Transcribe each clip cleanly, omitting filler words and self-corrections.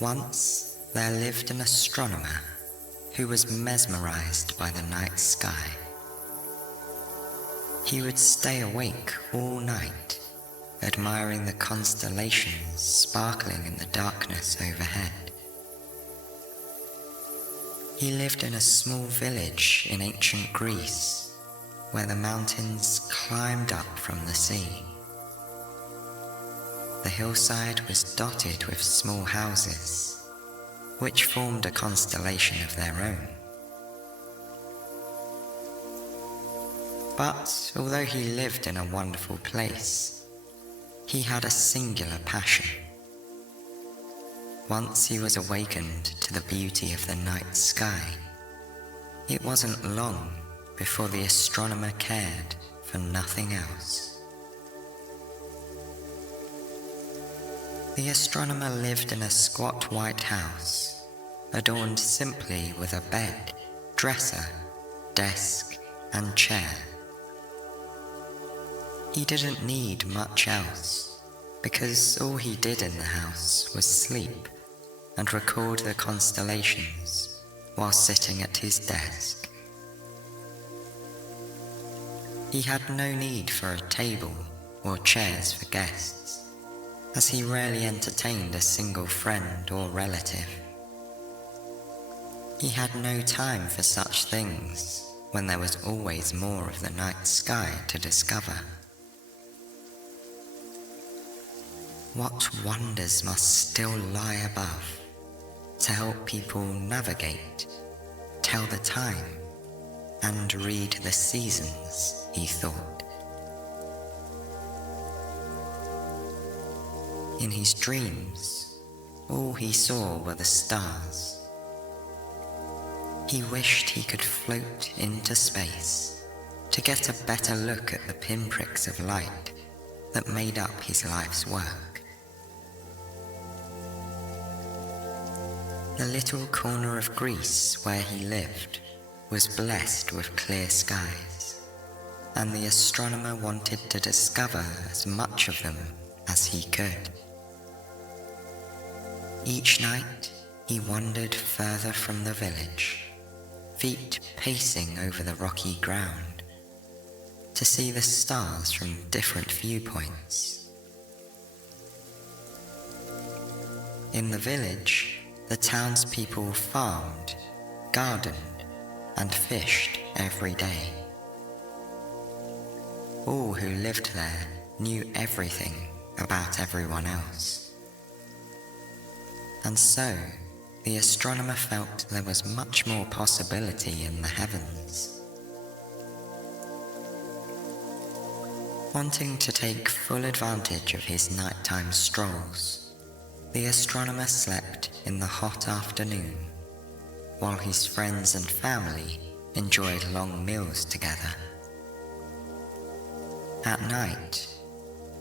Once there lived an astronomer who was mesmerized by the night sky. He would stay awake all night, admiring the constellations sparkling in the darkness overhead. He lived in a small village in ancient Greece, where the mountains climbed up from the sea. The hillside was dotted with small houses, which formed a constellation of their own. But although he lived in a wonderful place, he had a singular passion. Once he was awakened to the beauty of the night sky, it wasn't long before the astronomer cared for nothing else. The astronomer lived in a squat white house, adorned simply with a bed, dresser, desk, and chair. He didn't need much else, because all he did in the house was sleep and record the constellations while sitting at his desk. He had no need for a table or chairs for guests, as he rarely entertained a single friend or relative. He had no time for such things when there was always more of the night sky to discover. What wonders must still lie above to help people navigate, tell the time, and read the seasons, he thought. In his dreams, all he saw were the stars. He wished he could float into space to get a better look at the pinpricks of light that made up his life's work. The little corner of Greece where he lived was blessed with clear skies, and the astronomer wanted to discover as much of them as he could. Each night he wandered further from the village, feet pacing over the rocky ground, to see the stars from different viewpoints. In the village, the townspeople farmed, gardened, and fished every day. All who lived there knew everything about everyone else. And so, the astronomer felt there was much more possibility in the heavens. Wanting to take full advantage of his nighttime strolls, the astronomer slept in the hot afternoon, while his friends and family enjoyed long meals together. At night,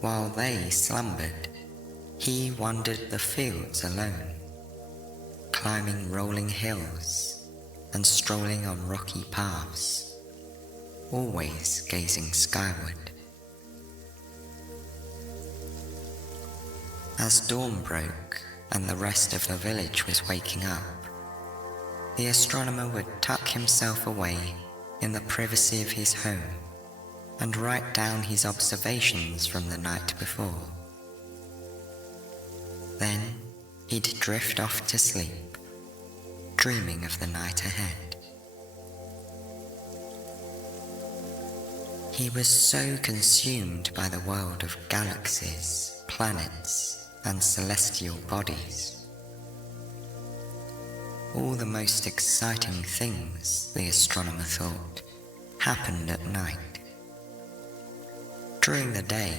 while they slumbered, he wandered the fields alone, climbing rolling hills and strolling on rocky paths, always gazing skyward. As dawn broke and the rest of the village was waking up, the astronomer would tuck himself away in the privacy of his home and write down his observations from the night before. Then he'd drift off to sleep, dreaming of the night ahead. He was so consumed by the world of galaxies, planets, and celestial bodies. All the most exciting things, the astronomer thought, happened at night. During the day,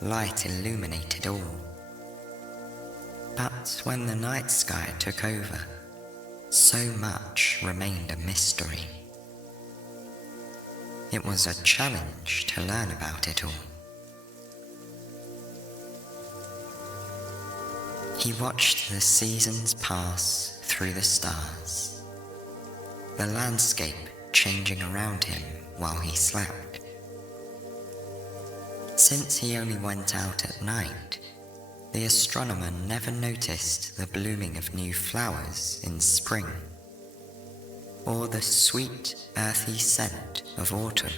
light illuminated all. But when the night sky took over, so much remained a mystery. It was a challenge to learn about it all. He watched the seasons pass through the stars, the landscape changing around him while he slept. Since he only went out at night, the astronomer never noticed the blooming of new flowers in spring, or the sweet, earthy scent of autumn.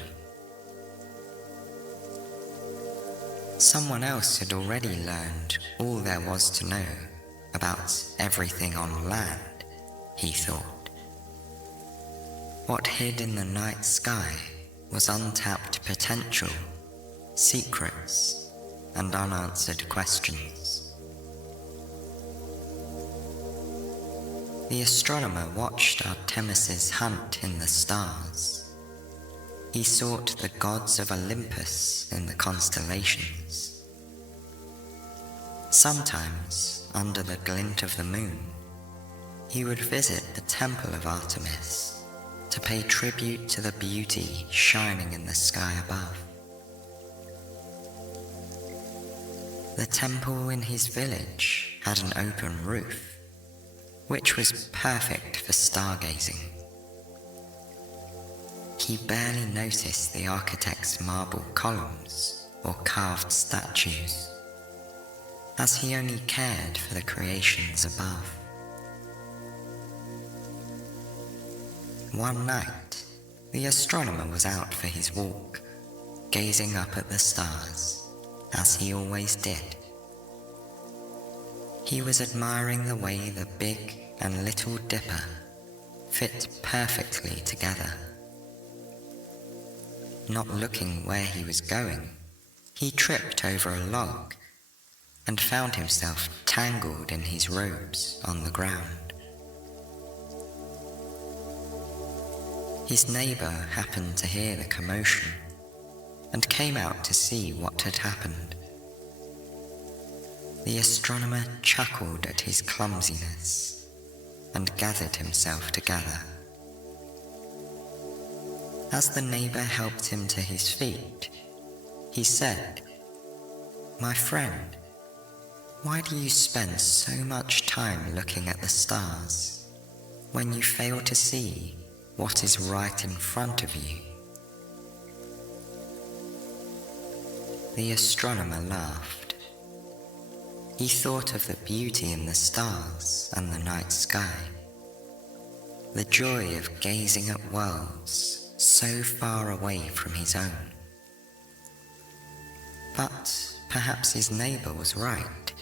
Someone else had already learned all there was to know about everything on land, he thought. What hid in the night sky was untapped potential, secrets, and unanswered questions. The astronomer watched Artemis's hunt in the stars. He sought the gods of Olympus in the constellations. Sometimes, under the glint of the moon, he would visit the temple of Artemis to pay tribute to the beauty shining in the sky above. The temple in his village had an open roof, which was perfect for stargazing. He barely noticed the architect's marble columns or carved statues, as he only cared for the creations above. One night, the astronomer was out for his walk, gazing up at the stars, as he always did. He was admiring the way the Big and Little Dipper fit perfectly together. Not looking where he was going, he tripped over a log and found himself tangled in his robes on the ground. His neighbor happened to hear the commotion and came out to see what had happened. The astronomer chuckled at his clumsiness and gathered himself together. As the neighbor helped him to his feet, he said, "My friend, why do you spend so much time looking at the stars when you fail to see what is right in front of you?" The astronomer laughed. He thought of the beauty in the stars and the night sky, the joy of gazing at worlds so far away from his own. But perhaps his neighbor was right.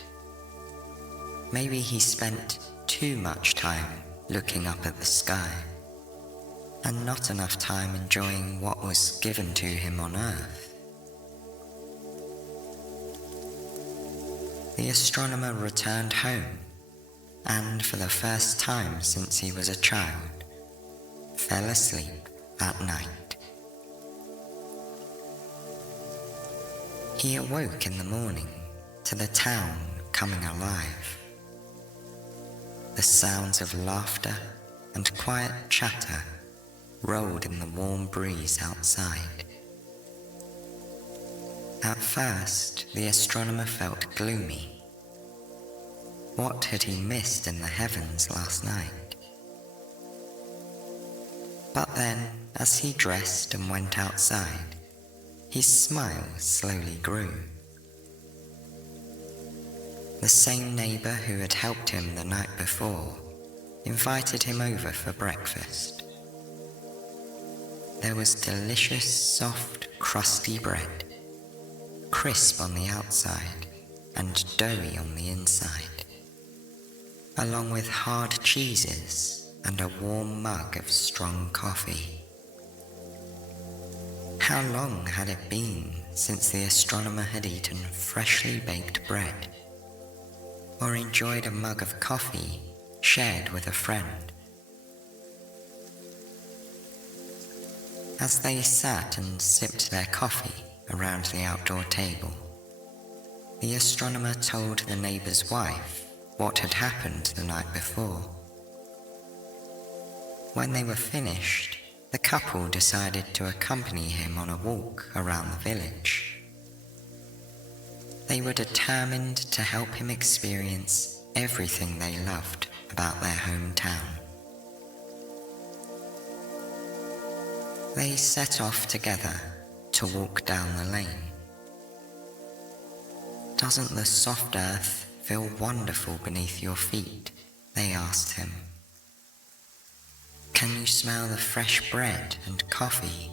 Maybe he spent too much time looking up at the sky, and not enough time enjoying what was given to him on earth. The astronomer returned home, and for the first time since he was a child, fell asleep at night. He awoke in the morning to the town coming alive. The sounds of laughter and quiet chatter rolled in the warm breeze outside. At first, the astronomer felt gloomy. What had he missed in the heavens last night? But then, as he dressed and went outside, his smile slowly grew. The same neighbor who had helped him the night before invited him over for breakfast. There was delicious, soft, crusty bread, crisp on the outside and doughy on the inside, along with hard cheeses and a warm mug of strong coffee. How long had it been since the astronomer had eaten freshly baked bread, or enjoyed a mug of coffee shared with a friend? As they sat and sipped their coffee around the outdoor table, the astronomer told the neighbor's wife what had happened the night before. When they were finished, the couple decided to accompany him on a walk around the village. They were determined to help him experience everything they loved about their hometown. They set off together to walk down the lane. Doesn't the soft earth feel wonderful beneath your feet? They asked him. Can you smell the fresh bread and coffee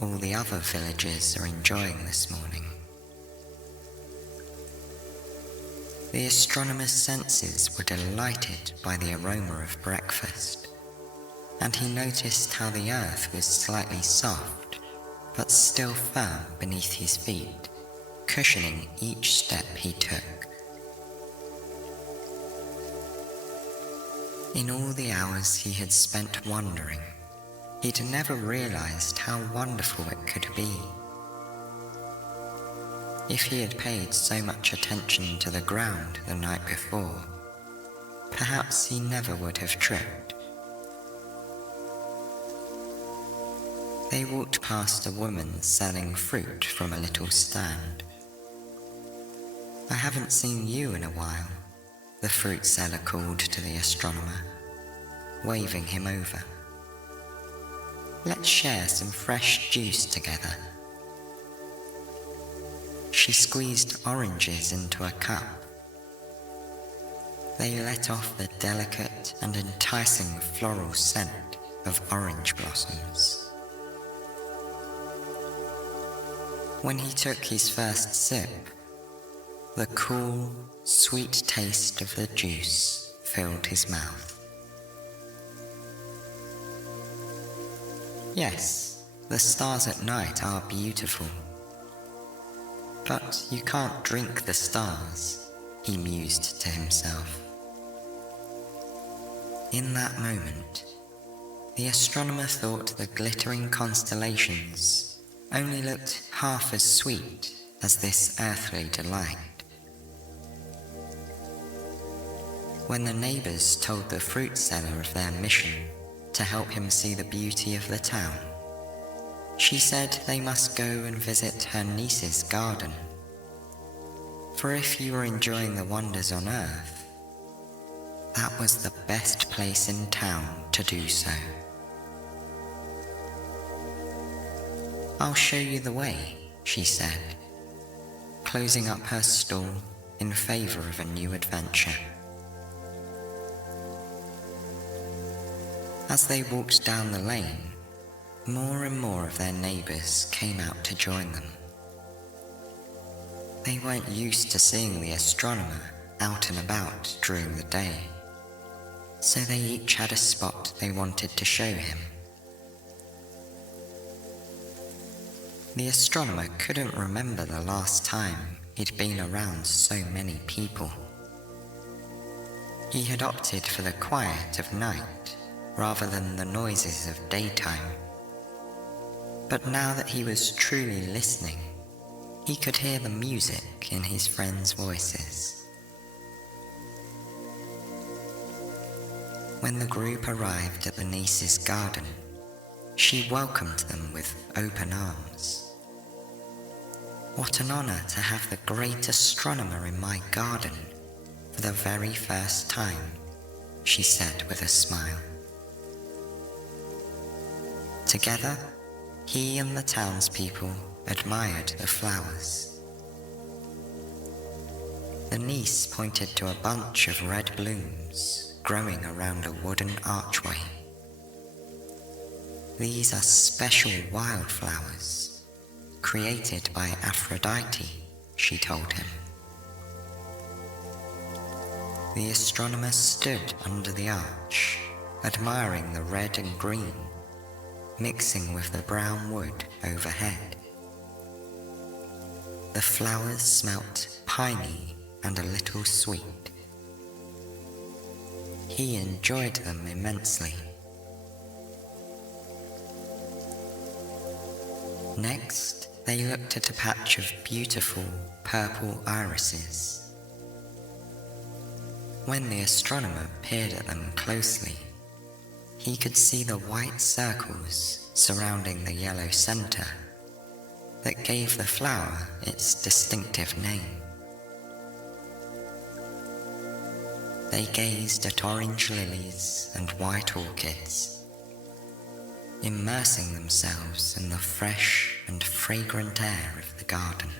all the other villagers are enjoying this morning? The astronomer's senses were delighted by the aroma of breakfast, and he noticed how the earth was slightly soft, but still firm beneath his feet, cushioning each step he took. In all the hours he had spent wandering, he'd never realized how wonderful it could be. If he had paid so much attention to the ground the night before, perhaps he never would have tripped. They walked past a woman selling fruit from a little stand. I haven't seen you in a while, the fruit seller called to the astronomer, waving him over. Let's share some fresh juice together. She squeezed oranges into a cup. They let off the delicate and enticing floral scent of orange blossoms. When he took his first sip, the cool, sweet taste of the juice filled his mouth. Yes, the stars at night are beautiful. But you can't drink the stars, he mused to himself. In that moment, the astronomer thought the glittering constellations only looked half as sweet as this earthly delight. When the neighbors told the fruit seller of their mission to help him see the beauty of the town, she said they must go and visit her niece's garden. For if you were enjoying the wonders on earth, that was the best place in town to do so. I'll show you the way, she said, closing up her stall in favor of a new adventure. As they walked down the lane, more and more of their neighbors came out to join them. They weren't used to seeing the astronomer out and about during the day, so they each had a spot they wanted to show him. The astronomer couldn't remember the last time he'd been around so many people. He had opted for the quiet of night rather than the noises of daytime. But now that he was truly listening, he could hear the music in his friends' voices. When the group arrived at the niece's garden, she welcomed them with open arms. What an honor to have the great astronomer in my garden for the very first time, she said with a smile. Together, he and the townspeople admired the flowers. The niece pointed to a bunch of red blooms growing around a wooden archway. These are special wildflowers, created by Aphrodite, she told him. The astronomer stood under the arch, admiring the red and green, mixing with the brown wood overhead. The flowers smelt piney and a little sweet. He enjoyed them immensely. Next, they looked at a patch of beautiful purple irises. When the astronomer peered at them closely, he could see the white circles surrounding the yellow center that gave the flower its distinctive name. They gazed at orange lilies and white orchids, immersing themselves in the fresh and fragrant air of the garden.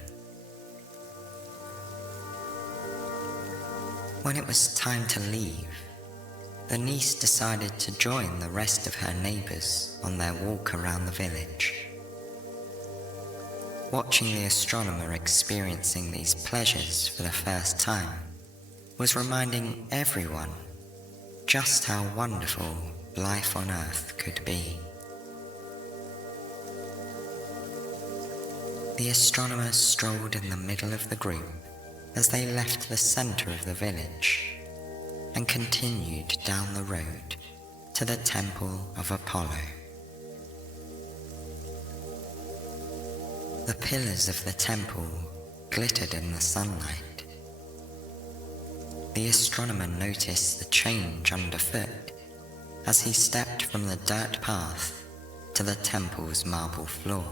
When it was time to leave, the niece decided to join the rest of her neighbours on their walk around the village. Watching the astronomer experiencing these pleasures for the first time was reminding everyone just how wonderful life on Earth could be. The astronomer strolled in the middle of the group as they left the centre of the village and continued down the road to the Temple of Apollo. The pillars of the temple glittered in the sunlight. The astronomer noticed the change underfoot as he stepped from the dirt path to the temple's marble floor.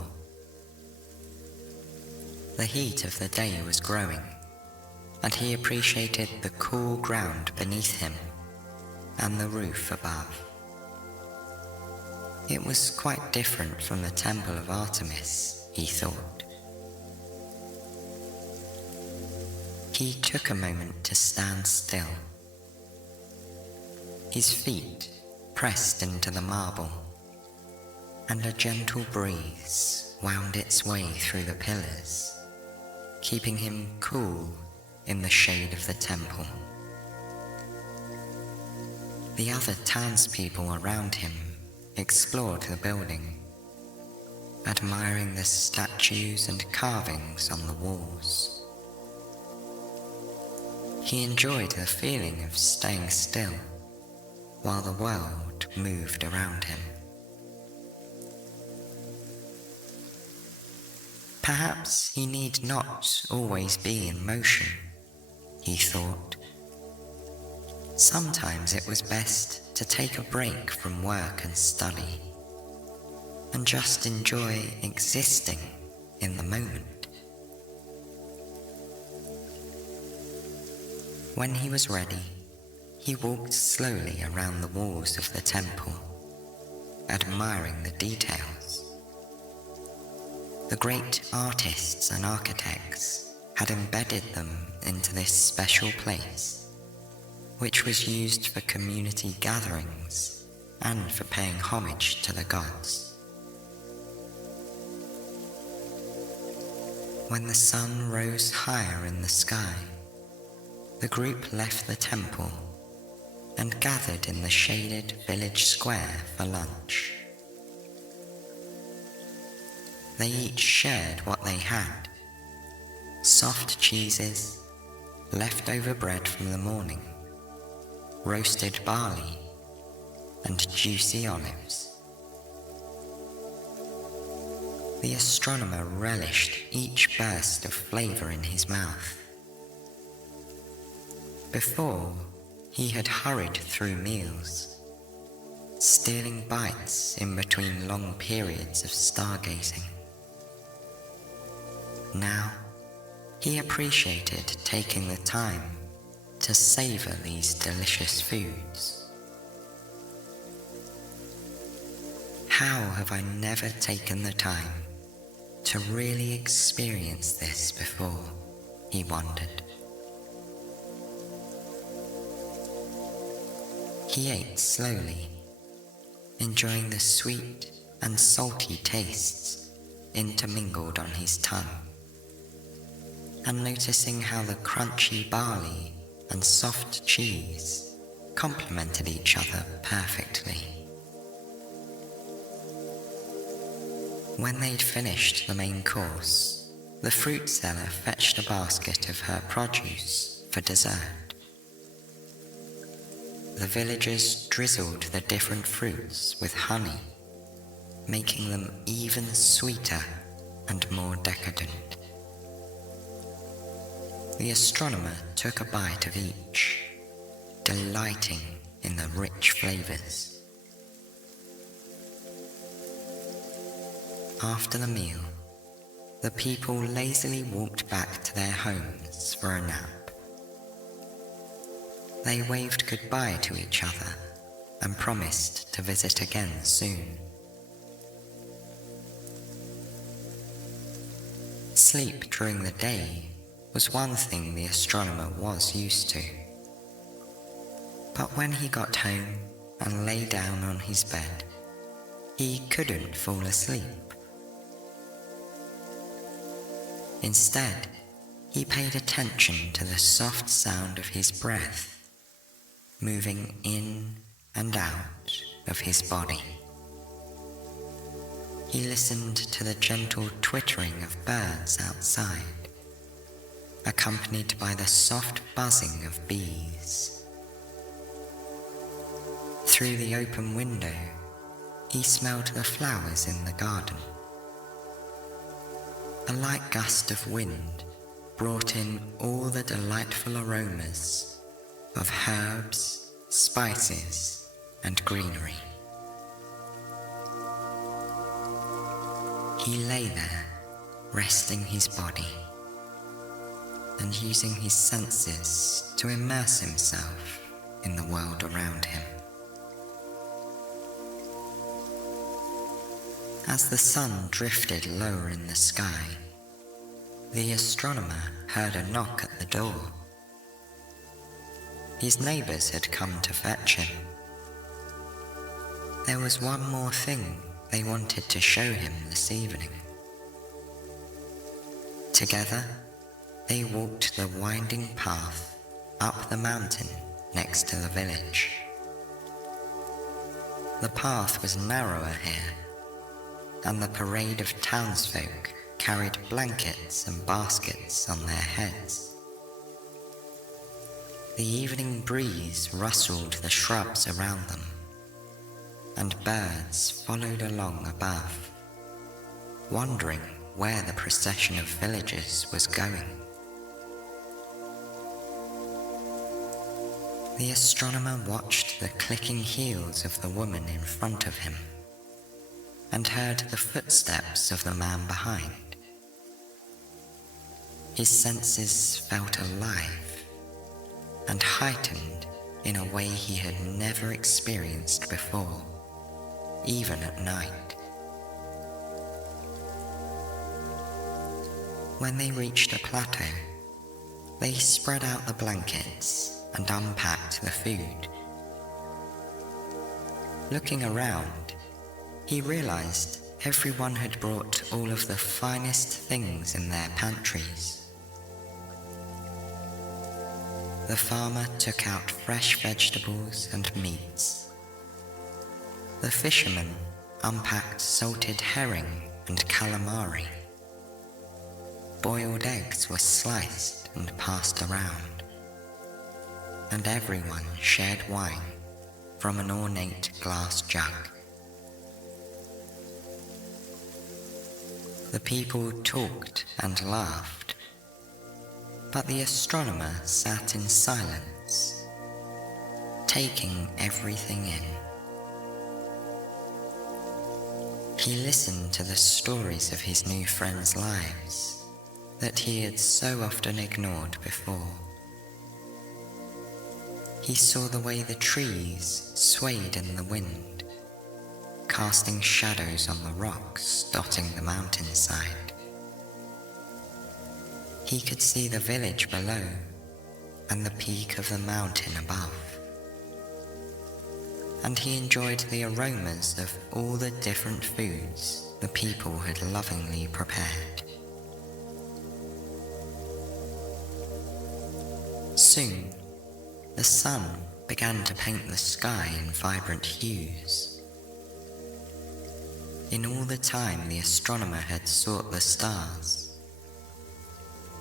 The heat of the day was growing, and he appreciated the cool ground beneath him and the roof above. It was quite different from the Temple of Artemis, he thought. He took a moment to stand still. His feet pressed into the marble, and a gentle breeze wound its way through the pillars, keeping him cool in the shade of the temple. The other townspeople around him explored the building, admiring the statues and carvings on the walls. He enjoyed the feeling of staying still while the world moved around him. Perhaps he need not always be in motion, he thought. Sometimes it was best to take a break from work and study and just enjoy existing in the moment. When he was ready, he walked slowly around the walls of the temple, admiring the details. The great artists and architects had embedded them into this special place, which was used for community gatherings and for paying homage to the gods. When the sun rose higher in the sky, the group left the temple and gathered in the shaded village square for lunch. They each shared what they had: soft cheeses, leftover bread from the morning, roasted barley, and juicy olives. The astronomer relished each burst of flavor in his mouth. Before, he had hurried through meals, stealing bites in between long periods of stargazing. Now, he appreciated taking the time to savor these delicious foods. How have I never taken the time to really experience this before, he wondered. He ate slowly, enjoying the sweet and salty tastes intermingled on his tongue, and noticing how the crunchy barley and soft cheese complemented each other perfectly. When they'd finished the main course, the fruit seller fetched a basket of her produce for dessert. The villagers drizzled the different fruits with honey, making them even sweeter and more decadent. The astronomer took a bite of each, delighting in the rich flavors. After the meal, the people lazily walked back to their homes for a nap. They waved goodbye to each other and promised to visit again soon. Sleep during the day was one thing the astronomer was used to, But when he got home and lay down on his bed, he couldn't fall asleep. Instead, he paid attention to the soft sound of his breath, moving in and out of his body. He listened to the gentle twittering of birds outside, accompanied by the soft buzzing of bees. Through the open window, he smelled the flowers in the garden. A light gust of wind brought in all the delightful aromas of herbs, spices, and greenery. He lay there, resting his body and using his senses to immerse himself in the world around him. As the sun drifted lower in the sky, the astronomer heard a knock at the door. His neighbours had come to fetch him. There was one more thing they wanted to show him this evening. Together, they walked the winding path up the mountain next to the village. The path was narrower here, and the parade of townsfolk carried blankets and baskets on their heads. The evening breeze rustled the shrubs around them, and birds followed along above, wondering where the procession of villagers was going. The astronomer watched the clicking heels of the woman in front of him, and heard the footsteps of the man behind. His senses felt alive and heightened in a way he had never experienced before, even at night. When they reached a plateau, they spread out the blankets and unpacked the food. Looking around, he realized everyone had brought all of the finest things in their pantries. The farmer took out fresh vegetables and meats. The fisherman unpacked salted herring and calamari. Boiled eggs were sliced and passed around, and everyone shared wine from an ornate glass jug. The people talked and laughed, but the astronomer sat in silence, taking everything in. He listened to the stories of his new friends' lives that he had so often ignored before. He saw the way the trees swayed in the wind, casting shadows on the rocks dotting the mountainside. He could see the village below and the peak of the mountain above, and he enjoyed the aromas of all the different foods the people had lovingly prepared. Soon, the sun began to paint the sky in vibrant hues. In all the time the astronomer had sought the stars,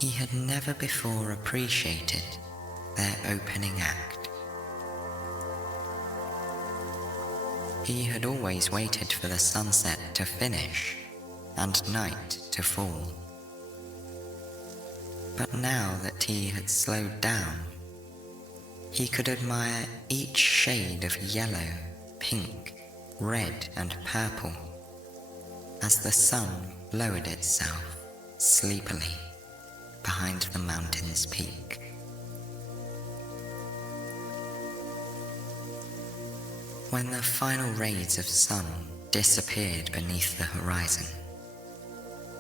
he had never before appreciated their opening act. He had always waited for the sunset to finish and night to fall. But now that he had slowed down, he could admire each shade of yellow, pink, red, and purple as the sun lowered itself sleepily behind the mountain's peak. When the final rays of sun disappeared beneath the horizon,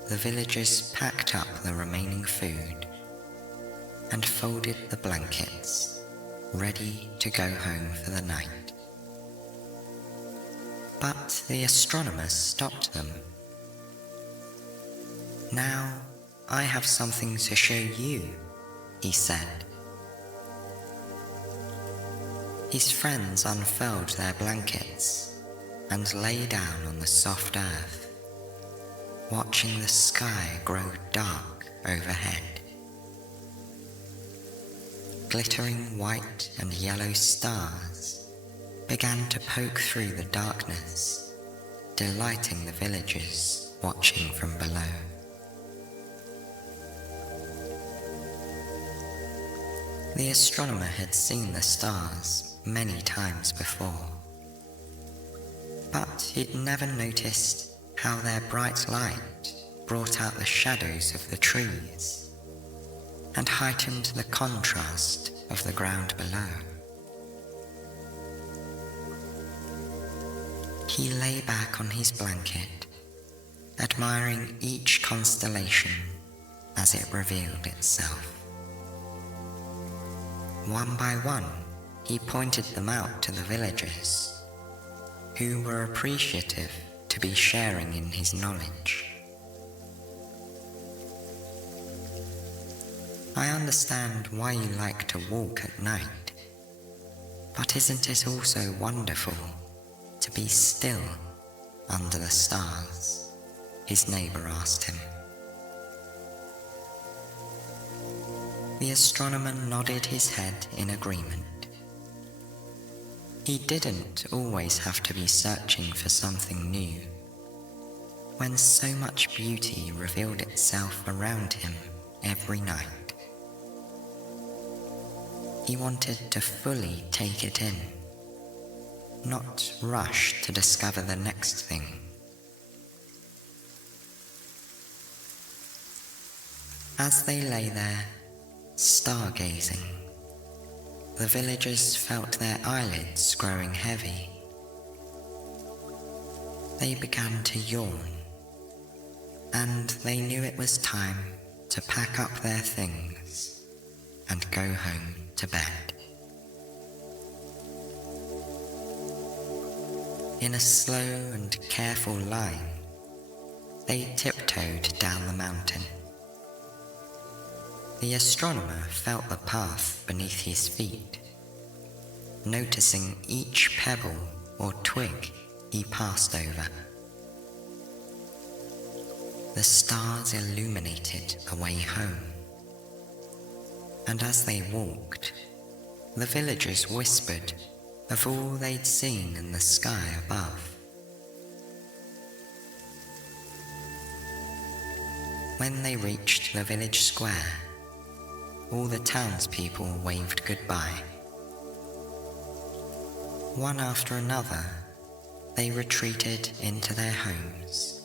the villagers packed up the remaining food and folded the blankets ready to go home for the night. But the astronomer stopped them. "Now I have something to show you," he said. His friends unfurled their blankets and lay down on the soft earth, watching the sky grow dark overhead. Glittering white and yellow stars began to poke through the darkness, delighting the villagers watching from below. The astronomer had seen the stars many times before, but he'd never noticed how their bright light brought out the shadows of the trees and heightened the contrast of the ground below. He lay back on his blanket, admiring each constellation as it revealed itself. One by one, he pointed them out to the villagers, who were appreciative to be sharing in his knowledge. "I understand why you like to walk at night, but isn't it also wonderful to be still under the stars?" his neighbor asked him. The astronomer nodded his head in agreement. He didn't always have to be searching for something new, when so much beauty revealed itself around him every night. He wanted to fully take it in, not rush to discover the next thing. As they lay there, stargazing, the villagers felt their eyelids growing heavy. They began to yawn, and they knew it was time to pack up their things and go home to bed. In a slow and careful line, they tiptoed down the mountain. The astronomer felt the path beneath his feet, noticing each pebble or twig he passed over. The stars illuminated the way home, and as they walked, the villagers whispered of all they'd seen in the sky above. When they reached the village square, all the townspeople waved goodbye. One after another, they retreated into their homes,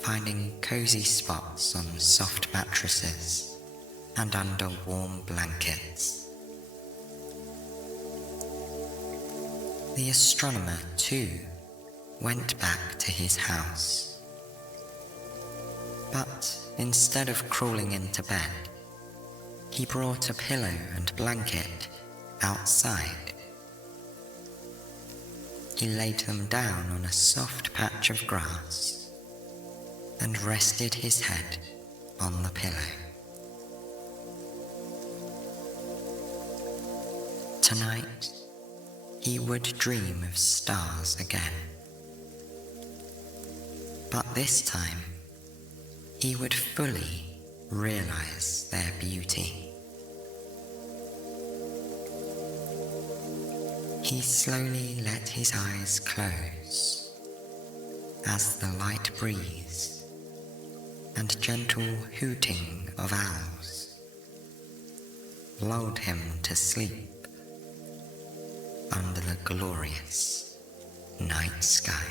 finding cozy spots on soft mattresses and under warm blankets. The astronomer, too, went back to his house. But instead of crawling into bed, he brought a pillow and blanket outside. He laid them down on a soft patch of grass and rested his head on the pillow. Tonight, he would dream of stars again. But this time, he would fully realize their beauty. He slowly let his eyes close as the light breeze and gentle hooting of owls lulled him to sleep under the glorious night sky.